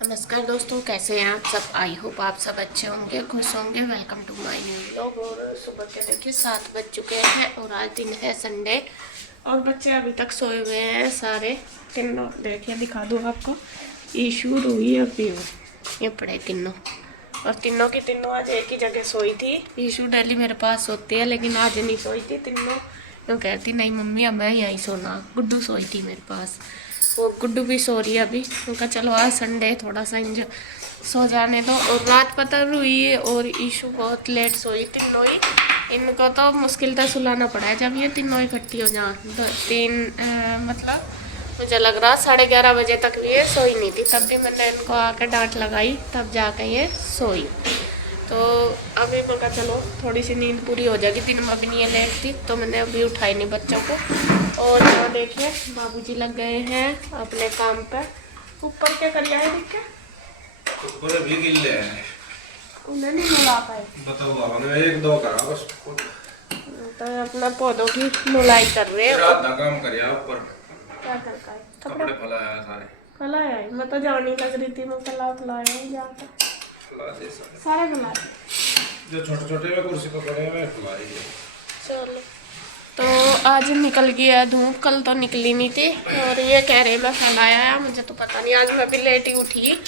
नमस्कार दोस्तों, कैसे हैं आप सब। आई होप आप सब अच्छे होंगे, खुश होंगे। Welcome to my new vlog. और सुबह के देखिए 7 बज चुके हैं और आज दिन है संडे और बच्चे अभी तक सोए हुए हैं सारे तीनों। देखिए दिखा दूँ आपको, ईशू रूही और पीहू ये पड़े तीनों। और तीनों की तीनों आज एक ही जगह सोई थी। ईशू डेली मेरे पास सोती है लेकिन आज नहीं सोई थी तीनों। तो कहती नहीं मम्मी अब मैं यहीं सोना। गुड्डू सोई थी मेरे पास, वो गुड्डू भी सो रही है अभी। उनका चलो आज संडे थोड़ा सा इंजॉय सो जाने दो। और रात पता हुई और ईशू बहुत लेट सोई तीनों ही। इनको तो मुश्किल से सुलाना पड़ा है जब ये तीनों इकट्ठी हो जाए। तो मतलब मुझे लग रहा 11:30 बजे तक भी ये सोई नहीं थी। तब भी मैंने इनको आके डांट लगाई तब जाके ये सोई। तो अभी मैं कहा चलो थोड़ी सी नींद पूरी हो जाएगी। दिन में भी नहीं है लेट थी तो मैंने अभी उठाई नहीं बच्चों को। और यहाँ देखिए बाबूजी लग गए हैं अपने काम पे। ऊपर क्या करिया है देख के ऊपर भी गिल्ले हैं, उन्हें नहीं मिला पाए। बताओ आपने एक दो करा बस। तो अपना पौधों की धुलाई कर रहे हैं। रात का काम करिया ऊपर। क्या करता है कपड़े फैलाया सारे। फैलाया है। मैं तो जानी लग रही थी, मैं फैलाया हूँ जाकर फैला दे सारे। सारे फैला। जो छोटे छोटे वे कुर्सी पर पड़े हुए फैला दिए। चलो तो आज निकल गया धूप, कल तो निकली नहीं थी। और ये कह रहे मैं फैलाया है, मुझे तो पता नहीं। आज मैं भी लेट ही उठी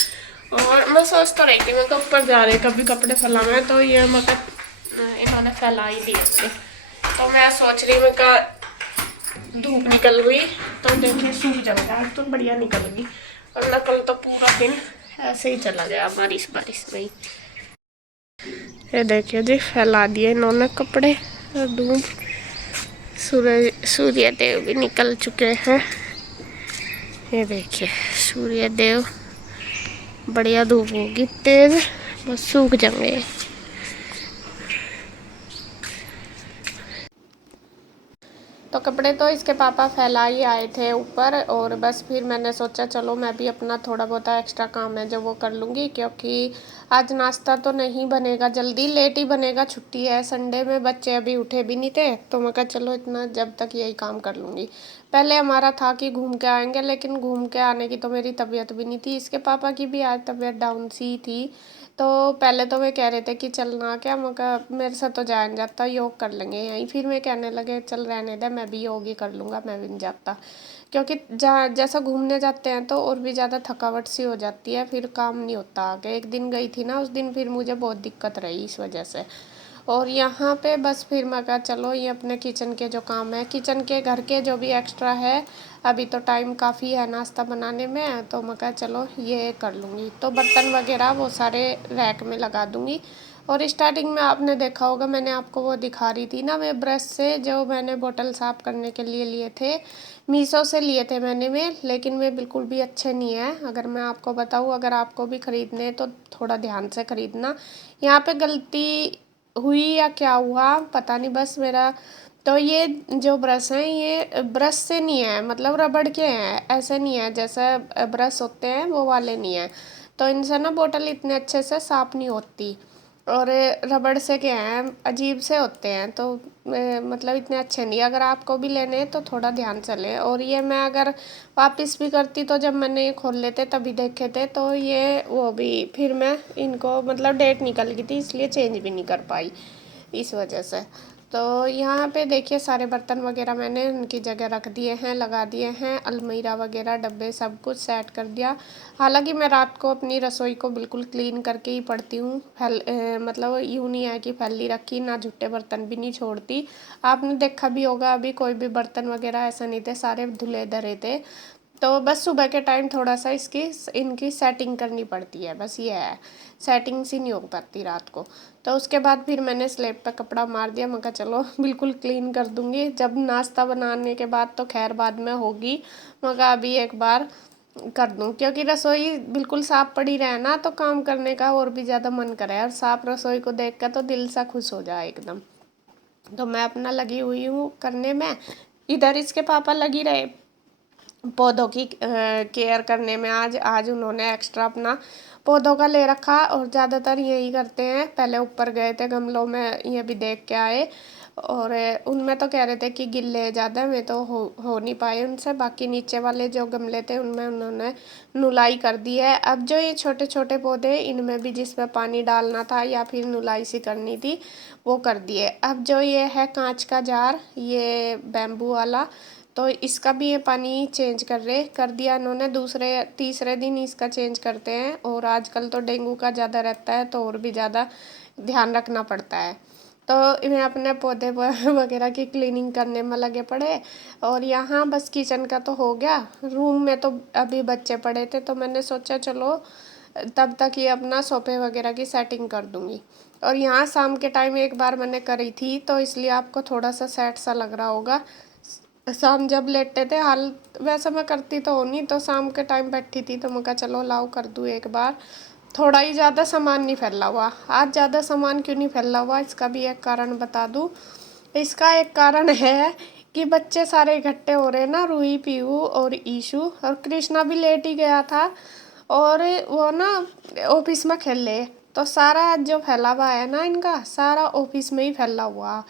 और मैं सोच तो रही थी मैं कब पर जा रहे कभी कपड़े फैलाना। तो ये मतलब इन्होंने फैला ही दिए थे। तो मैं सोच रही मैं का धूप निकल गई तो देखिए सूख जाएगा। आज तो बढ़िया निकल गई वरना कल तो पूरा दिन ऐसे ही चला गया बारिश बारिश में ही। ये देखिए जी फैला दिए इन्होंने कपड़े। और धूप सूर्य देव भी निकल चुके हैं। ये देखिए सूर्य देव, बढ़िया धूप होगी तेज, बस सूख जाएंगे। तो कपड़े तो इसके पापा फैला ही आए थे ऊपर। और बस फिर मैंने सोचा चलो मैं भी अपना थोड़ा बहुत एक्स्ट्रा काम है जो वो कर लूँगी, क्योंकि आज नाश्ता तो नहीं बनेगा, जल्दी लेट ही बनेगा। छुट्टी है संडे में, बच्चे अभी उठे भी नहीं थे तो मैं कहा चलो इतना जब तक यही काम कर लूँगी। पहले हमारा था कि घूम के आएंगे, लेकिन घूम के आने की तो मेरी तबीयत भी नहीं थी, इसके पापा की भी आज तबीयत डाउन सी थी। तो पहले तो वे कह रहे थे कि चलना क्या, मगर मेरे से तो जाया नहीं जाता, योग कर लेंगे यहीं। फिर मैं कहने लगे चल रहने दे, मैं भी योग ही कर लूँगा, मैं भी नहीं जाता। क्योंकि जहाँ जैसा घूमने जाते हैं तो और भी ज़्यादा थकावट सी हो जाती है, फिर काम नहीं होता आगे। एक दिन गई थी ना, उस दिन फिर मुझे बहुत दिक्कत रही इस वजह से। और यहाँ पे बस फिर मैं कहा चलो ये अपने किचन के जो काम है, किचन के घर के जो भी एक्स्ट्रा है, अभी तो टाइम काफ़ी है नाश्ता बनाने में, तो मैं कहा चलो ये कर लूँगी। तो बर्तन वगैरह वो सारे रैक में लगा दूँगी। और स्टार्टिंग में आपने देखा होगा मैंने आपको वो दिखा रही थी ना, मैं ब्रश से जो मैंने बोतल साफ़ करने के लिए लिए थे, मीशो से लिए थे मैंने लेकिन वे बिल्कुल भी अच्छे नहीं है। अगर मैं आपको बताऊँ, अगर आपको भी ख़रीदने तो थोड़ा ध्यान से ख़रीदना। यहाँ पे गलती हुई या क्या हुआ पता नहीं, बस मेरा तो ये जो ब्रश हैं ये ब्रश से नहीं है, मतलब रबड़ के हैं, ऐसे नहीं है जैसे ब्रश होते हैं वो वाले नहीं है। तो इनसे ना बोतल इतने अच्छे से साफ़ नहीं होती। और रबड़ से क्या हैं, अजीब से होते हैं, तो मतलब इतने अच्छे नहीं। अगर आपको भी लेने हैं तो थोड़ा ध्यान से लें। और ये मैं अगर वापस भी करती तो जब मैंने ये खोल लेते तभी देखे थे, तो ये वो भी फिर मैं इनको मतलब डेट निकल गई थी इसलिए चेंज भी नहीं कर पाई इस वजह से। तो यहाँ पे देखिए सारे बर्तन वगैरह मैंने उनकी जगह रख दिए हैं, लगा दिए हैं, अलमीरा वगैरह डब्बे सब कुछ सेट कर दिया। हालांकि मैं रात को अपनी रसोई को बिल्कुल क्लीन करके ही पड़ती हूँ। मतलब यूँ नहीं है कि फैली रखी, ना झूठे बर्तन भी नहीं छोड़ती। आपने देखा भी होगा अभी कोई भी बर्तन वगैरह ऐसा नहीं थे, सारे धुले धरे थे। तो बस सुबह के टाइम थोड़ा सा इनकी सेटिंग करनी पड़ती है, बस ये है, सेटिंग सी नहीं हो पाती रात को। तो उसके बाद फिर मैंने स्लेब पे कपड़ा मार दिया, मैं कहा चलो बिल्कुल क्लीन कर दूँगी। जब नाश्ता बनाने के बाद तो खैर बाद में होगी, मैं कहा अभी एक बार कर दूँ, क्योंकि रसोई बिल्कुल साफ़ पड़ी रहे ना तो काम करने का और भी ज़्यादा मन करे। और साफ़ रसोई को देख कर तो दिल सा खुश हो जाए एकदम। तो मैं अपना लगी हुई हूँ करने में। इधर इसके पापा लगी रहे पौधों की केयर करने में। आज आज उन्होंने एक्स्ट्रा अपना पौधों का ले रखा। और ज़्यादातर यही करते हैं, पहले ऊपर गए थे गमलों में, ये भी देख के आए। और उनमें तो कह रहे थे कि गिल्ले ज़्यादा में तो हो नहीं पाए उनसे। बाकी नीचे वाले जो गमले थे उनमें उन्होंने नुलाई कर दी है। अब जो ये छोटे छोटे पौधे इनमें भी जिसमें पानी डालना था या फिर नुलाई सी करनी थी वो कर दिए। अब जो ये है कांच का जार, ये बैम्बू वाला, तो इसका भी ये पानी चेंज कर दिया इन्होंने। दूसरे तीसरे दिन इसका चेंज करते हैं। और आजकल तो डेंगू का ज़्यादा रहता है तो और भी ज़्यादा ध्यान रखना पड़ता है। तो मैं अपने पौधे वगैरह की क्लीनिंग करने में लगे पड़े। और यहाँ बस किचन का तो हो गया। रूम में तो अभी बच्चे पड़े थे तो मैंने सोचा चलो तब तक ये अपना सोफे वगैरह की सेटिंग कर दूँगी। और यहाँ शाम के टाइम एक बार मैंने करी थी तो इसलिए आपको थोड़ा सा सेट सा लग रहा होगा। शाम जब लेटे थे, हाल वैसे मैं करती तो हो नहीं, तो शाम के टाइम बैठी थी तो मैं कहा चलो लाओ कर दूँ एक बार। थोड़ा ही ज़्यादा सामान नहीं फैला हुआ। आज ज़्यादा सामान क्यों नहीं फैला हुआ इसका भी एक कारण बता दूँ। इसका एक कारण है कि बच्चे सारे इकट्ठे हो रहे हैं ना, रूही, पीहू और ईशू, और कृष्णा भी लेट ही गया था। और वो ना ऑफिस में खेल रहे, तो सारा जो फैला हुआ है ना इनका सारा ऑफिस में ही फैला हुआ।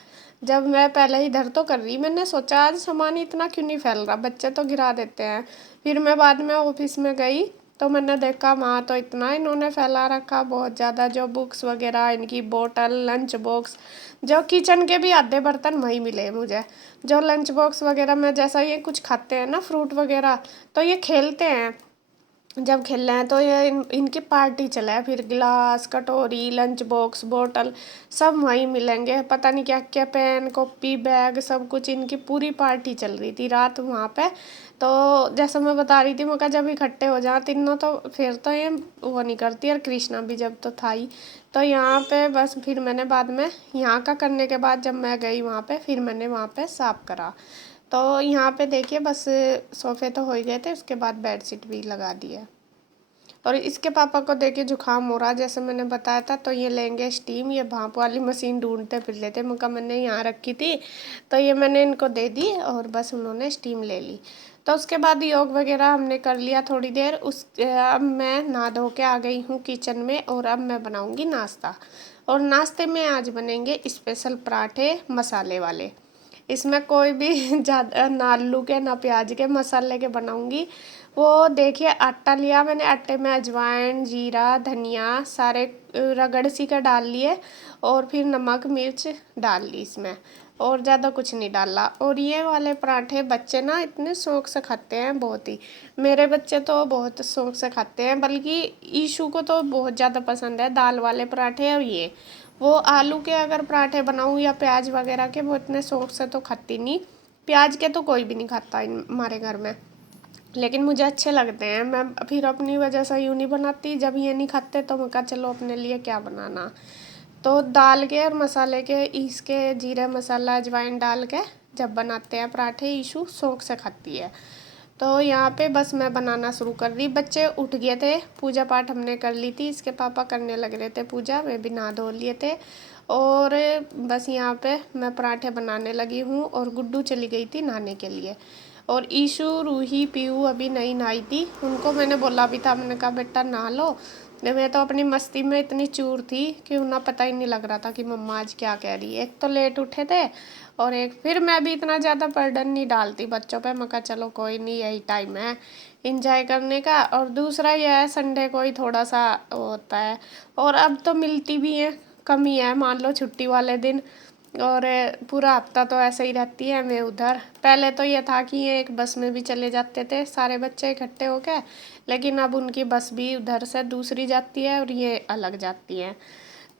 जब मैं पहले इधर तो कर रही, मैंने सोचा आज सामान इतना क्यों नहीं फैल रहा, बच्चे तो गिरा देते हैं। फिर मैं बाद में ऑफिस में गई तो मैंने देखा वहाँ तो इतना इन्होंने फैला रखा बहुत ज़्यादा, जो बुक्स वगैरह, इनकी बोतल, लंच बॉक्स, जो किचन के भी आधे बर्तन वहीं मिले मुझे। जो लंच बॉक्स वगैरह में जैसा ये कुछ खाते हैं ना फ्रूट वगैरह, तो ये खेलते हैं, जब खेल रहे हैं तो ये इनकी पार्टी चला है। फिर गिलास, कटोरी, लंच बॉक्स, बोतल सब वहीं मिलेंगे। पता नहीं क्या क्या, पेन, कॉपी, बैग, सब कुछ इनकी पूरी पार्टी चल रही थी रात वहाँ पे। तो जैसा मैं बता रही थी, मैं कहा जब इकट्ठे हो जाए तीनों तो फिर तो ये वो नहीं करती। और कृष्णा भी जब तो था ही। तो यहाँ पे बस फिर मैंने बाद में यहाँ का करने के बाद जब मैं गई वहाँ पे, फिर मैंने वहाँ पे साफ़ करा। तो यहाँ पे देखिए बस सोफ़े तो हो ही गए थे, उसके बाद बेडशीट भी लगा दी है। और इसके पापा को देखिए जुकाम हो रहा, जैसे मैंने बताया था, तो ये लेंगे स्टीम। ये भाप वाली मशीन ढूंढते फिर लेते, मुझे मैंने यहाँ रखी थी तो ये मैंने इनको दे दी और बस उन्होंने स्टीम ले ली। तो उसके बाद योग वगैरह हमने कर लिया थोड़ी देर। अब मैं नहा धो के आ गई हूँ किचन में और अब मैं बनाऊँगी नाश्ता। और नाश्ते में आज बनेंगे स्पेशल पराठे मसाले वाले। इसमें कोई भी ज़्यादा ना आलू के ना प्याज के, मसाले के बनाऊंगी। वो देखिए आटा लिया मैंने, आटे में अजवाइन, जीरा, धनिया सारे रगड़ सी कर डाल लिए और फिर नमक मिर्च डाल ली इसमें, और ज़्यादा कुछ नहीं डाला। और ये वाले पराठे बच्चे ना इतने शौक से खाते हैं, बहुत ही। मेरे बच्चे तो बहुत शौक से खाते हैं, बल्कि ईशू को तो बहुत ज़्यादा पसंद है दाल वाले पराठे। और ये वो आलू के अगर पराठे बनाऊँ या प्याज वगैरह के, वो इतने शौक से तो खाती नहीं। प्याज के तो कोई भी नहीं खाता हमारे घर में, लेकिन मुझे अच्छे लगते हैं। मैं फिर अपनी वजह से यूँ नहीं बनाती, जब ये नहीं खाते तो मैं कहा चलो अपने लिए क्या बनाना। तो दाल के और मसाले के, इसके जीरा मसाला अजवाइन डाल के जब बनाते हैं पराठे, ईशू शौक से खाती है। तो यहाँ पे बस मैं बनाना शुरू कर दी। बच्चे उठ गए थे, पूजा पाठ हमने कर ली थी, इसके पापा करने लग रहे थे पूजा, मैं भी नहा धो लिए थे। और बस यहाँ पे मैं पराठे बनाने लगी हूँ और गुड्डू चली गई थी नहाने के लिए। और ईशू, रूही, पीहू अभी नहीं नहाई थी, उनको मैंने बोला भी था, मैंने कहा बेटा नहा लो। मैं तो अपनी मस्ती में इतनी चूर थी कि उन्हें पता ही नहीं लग रहा था कि मम्मा आज क्या कह रही है। एक तो लेट उठे थे और एक फिर मैं भी इतना ज़्यादा बर्डन नहीं डालती बच्चों पे। मैं कहा चलो कोई नहीं, यही टाइम है इंजॉय करने का। और दूसरा यह है संडे को ही थोड़ा सा होता है, और अब तो मिलती भी है, कम ही है मान लो छुट्टी वाले दिन। और पूरा हफ्ता तो ऐसे ही रहती है मैं उधर। पहले तो ये था कि ये एक बस में भी चले जाते थे सारे बच्चे इकट्ठे होके, लेकिन अब उनकी बस भी उधर से दूसरी जाती है और ये अलग जाती है।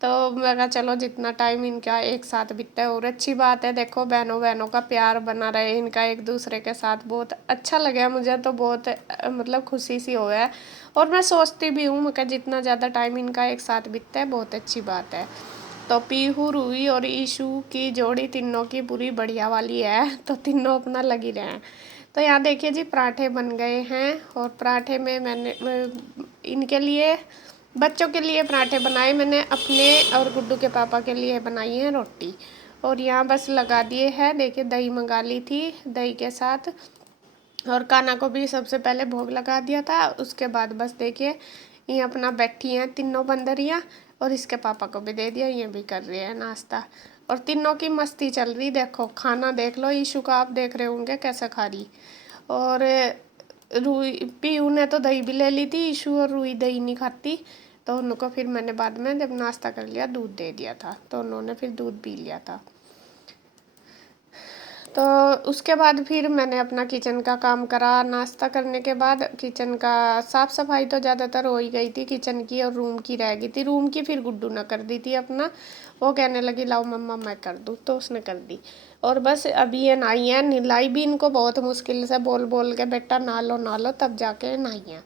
तो मैं कहा चलो जितना टाइम इनका एक साथ बीतता है। और अच्छी बात है, देखो बहनों बहनों का प्यार बना रहे इनका एक दूसरे के साथ, बहुत अच्छा लगा मुझे तो, बहुत मतलब खुशी सी हो है। और मैं सोचती भी हूँ मैं जितना ज़्यादा टाइम इनका एक साथ बीतता है बहुत अच्छी बात है। तो पीहू, रूही और ईशू की जोड़ी तीनों की पूरी बढ़िया वाली है, तो तीनों अपना लगी रहे हैं। तो यहाँ देखिए जी पराठे बन गए हैं। और पराठे में मैंने इनके लिए, बच्चों के लिए पराठे बनाए मैंने, अपने और गुड्डू के पापा के लिए बनाई है रोटी। और यहाँ बस लगा दिए हैं, देखिए दही मंगा ली थी दही के साथ। और कान्हा को भी सबसे पहले भोग लगा दिया था, उसके बाद बस देखिए ये अपना बैठी हैं तीनों बंदरियाँ। और इसके पापा को भी दे दिया, ये भी कर रहे हैं नाश्ता। और तीनों की मस्ती चल रही। देखो खाना देख लो, ईशु का आप देख रहे होंगे कैसे खा रही। और रूई पीयू ने तो दही भी ले ली थी, ईशु और रूई दही नहीं खाती, तो उनको फिर मैंने बाद में जब नाश्ता कर लिया दूध दे दिया था, तो उन्होंने फिर दूध पी लिया था। तो उसके बाद फिर मैंने अपना किचन का काम करा। नाश्ता करने के बाद किचन का साफ़ सफाई तो ज़्यादातर हो ही गई थी, किचन की और रूम की रह गई थी। रूम की फिर गुड्डू ने कर दी थी अपना, वो कहने लगी लाओ मम्मा मैं कर दूँ, तो उसने कर दी। और बस अभी ये नहाई है, नहलाई भी इनको बहुत मुश्किल से बोल बोल के बेटा नहा लो तब जाके नहाई है।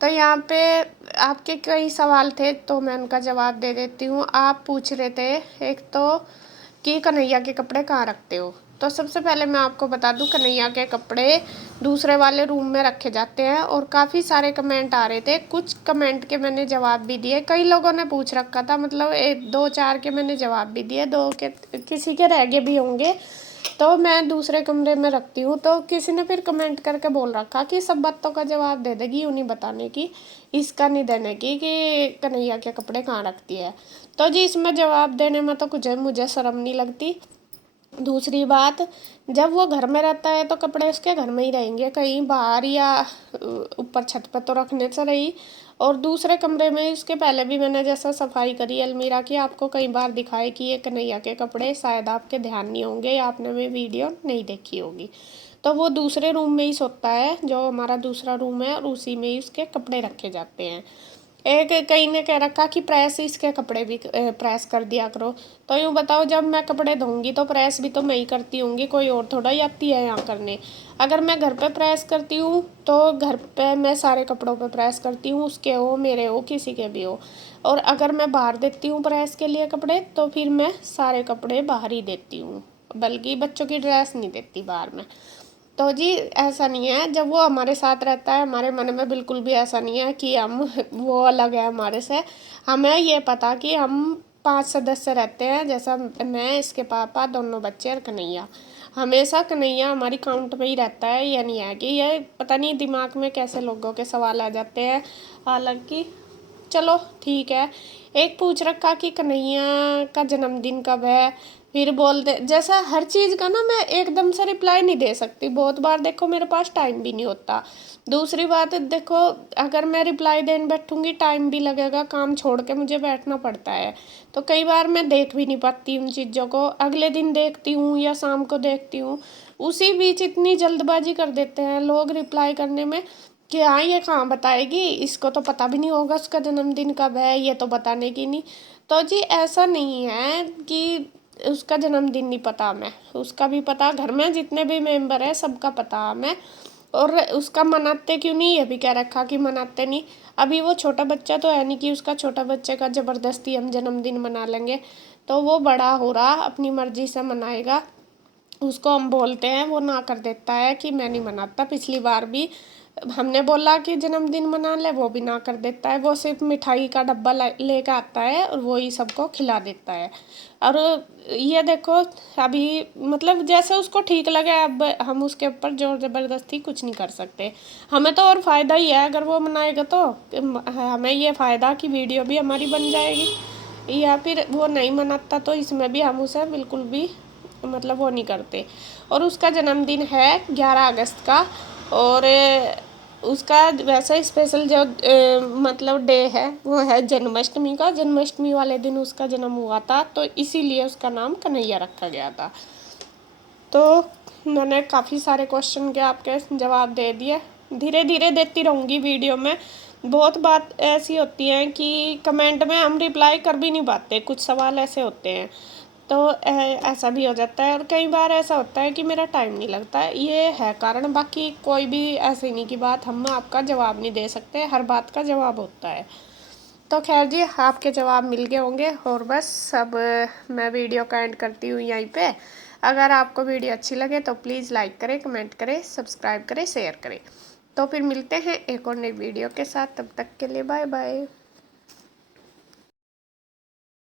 तो यहाँ पे आपके कई सवाल थे तो मैं उनका जवाब दे देती हूँ। आप पूछ रहे थे एक तो कि कन्हैया के कपड़े कहाँ रखते हो, तो सबसे पहले मैं आपको बता दूं कन्हैया के कपड़े दूसरे वाले रूम में रखे जाते हैं। और काफ़ी सारे कमेंट आ रहे थे, कुछ कमेंट के मैंने जवाब भी दिए, कई लोगों ने पूछ रखा था, मतलब एक दो चार के मैंने जवाब भी दिए, दो के किसी के रह गए भी होंगे, तो मैं दूसरे कमरे में रखती हूँ। तो किसी ने फिर कमेंट करके बोल रखा कि सब बातों का जवाब दे देगी, यूँ नहीं बताने की, इसका नहीं देने की कि कन्हैया के कपड़े कहाँ रखती है। तो जी इसमें जवाब देने में तो कुछ मुझे शर्म नहीं लगती। दूसरी बात, जब वो घर में रहता है तो कपड़े उसके घर में ही रहेंगे, कहीं बाहर या ऊपर छत पर तो रखने से रही। और दूसरे कमरे में इसके पहले भी मैंने जैसा सफाई करी अलमीरा की, आपको कई बार दिखाए कि ये कन्हैया के कपड़े, शायद आपके ध्यान नहीं होंगे या आपने मेरी वीडियो नहीं देखी होगी। तो वो दूसरे रूम में ही सोता है, जो हमारा दूसरा रूम है, और उसी में ही उसके कपड़े रखे जाते हैं। एक कहीं ने कह रखा कि प्रेस इसके कपड़े भी प्रेस कर दिया करो। तो यूँ बताओ, जब मैं कपड़े धोऊंगी तो प्रेस भी तो मैं ही करती होंगी, कोई और थोड़ा ही आती है यहाँ करने। अगर मैं घर पे प्रेस करती हूँ तो घर पे मैं सारे कपड़ों पे प्रेस करती हूँ, उसके हो मेरे हो किसी के भी हो। और अगर मैं बाहर देती हूँ प्रेस के लिए कपड़े तो फिर मैं सारे कपड़े बाहर ही देती हूँ, बल्कि बच्चों की ड्रेस नहीं देती बाहर में। तो जी ऐसा नहीं है, जब वो हमारे साथ रहता है हमारे मन में बिल्कुल भी ऐसा नहीं है कि हम वो अलग है हमारे से। हमें ये पता कि हम 5 सदस्य रहते हैं, जैसा मैं, इसके पापा, दोनों बच्चे और कन्हैया। हमेशा कन्हैया हमारी काउंट में ही रहता है। ये नहीं है कि ये पता नहीं दिमाग में कैसे लोगों के सवाल आ जाते हैं। हालांकि चलो ठीक है। एक पूछ रखा कि कन्हैया का जन्मदिन कब है, फिर बोल दे, जैसा हर चीज़ का ना मैं एकदम से रिप्लाई नहीं दे सकती, बहुत बार देखो मेरे पास टाइम भी नहीं होता। दूसरी बात देखो, अगर मैं रिप्लाई देने बैठूंगी टाइम भी लगेगा, काम छोड़ के मुझे बैठना पड़ता है, तो कई बार मैं देख भी नहीं पाती उन चीज़ों को, अगले दिन देखती हूँ या शाम को देखती हूँ। उसी बीच इतनी जल्दबाजी कर देते हैं लोग रिप्लाई करने में कि हाँ ये कहाँ बताएगी, इसको तो पता भी नहीं होगा उसका जन्मदिन कब है, ये तो बताने की नहीं। तो जी ऐसा नहीं है कि उसका जन्मदिन नहीं पता हमें, उसका भी पता, घर में जितने भी मेंबर है सबका पता हमें। और उसका मनाते क्यों नहीं, ये भी कह रखा कि मनाते नहीं। अभी वो छोटा बच्चा तो है नहीं कि उसका छोटा बच्चे का ज़बरदस्ती हम जन्मदिन मना लेंगे, तो वो बड़ा हो रहा अपनी मर्जी से मनाएगा। उसको हम बोलते हैं वो ना कर देता है कि मैं नहीं मनाता। पिछली बार भी हमने बोला कि जन्मदिन मना ले, वो भी ना कर देता है, वो सिर्फ मिठाई का डब्बा लेकर आता है और वो ही सबको खिला देता है। और ये देखो अभी मतलब जैसे उसको ठीक लगे, अब हम उसके ऊपर जोर ज़बरदस्ती कुछ नहीं कर सकते। हमें तो और फ़ायदा ही है अगर वो मनाएगा, तो हमें ये फ़ायदा कि वीडियो भी हमारी बन जाएगी। या फिर वो नहीं मनाता तो इसमें भी हम उसे बिल्कुल भी मतलब वो नहीं करते। और उसका जन्मदिन है 11 अगस्त का, और उसका वैसा स्पेशल जो मतलब डे है वो है जन्माष्टमी का। जन्माष्टमी वाले दिन उसका जन्म हुआ था, तो इसीलिए उसका नाम कन्हैया रखा गया था। तो मैंने काफ़ी सारे क्वेश्चन के आपके जवाब दे दिए, धीरे धीरे देती रहूँगी वीडियो में। बहुत बात ऐसी होती है कि कमेंट में हम रिप्लाई कर भी नहीं पाते, कुछ सवाल ऐसे होते हैं, तो ऐसा भी हो जाता है। और कई बार ऐसा होता है कि मेरा टाइम नहीं लगता, ये है कारण, बाकी कोई भी ऐसी नहीं की बात हम आपका जवाब नहीं दे सकते, हर बात का जवाब होता है। तो खैर जी आपके जवाब मिल गए होंगे, और बस अब मैं वीडियो का एंड करती हूँ यहीं पे। अगर आपको वीडियो अच्छी लगे तो प्लीज़ लाइक करें, कमेंट करें, सब्सक्राइब करें, शेयर करें। तो फिर मिलते हैं एक और नई वीडियो के साथ, तब तक के लिए बाय बाय।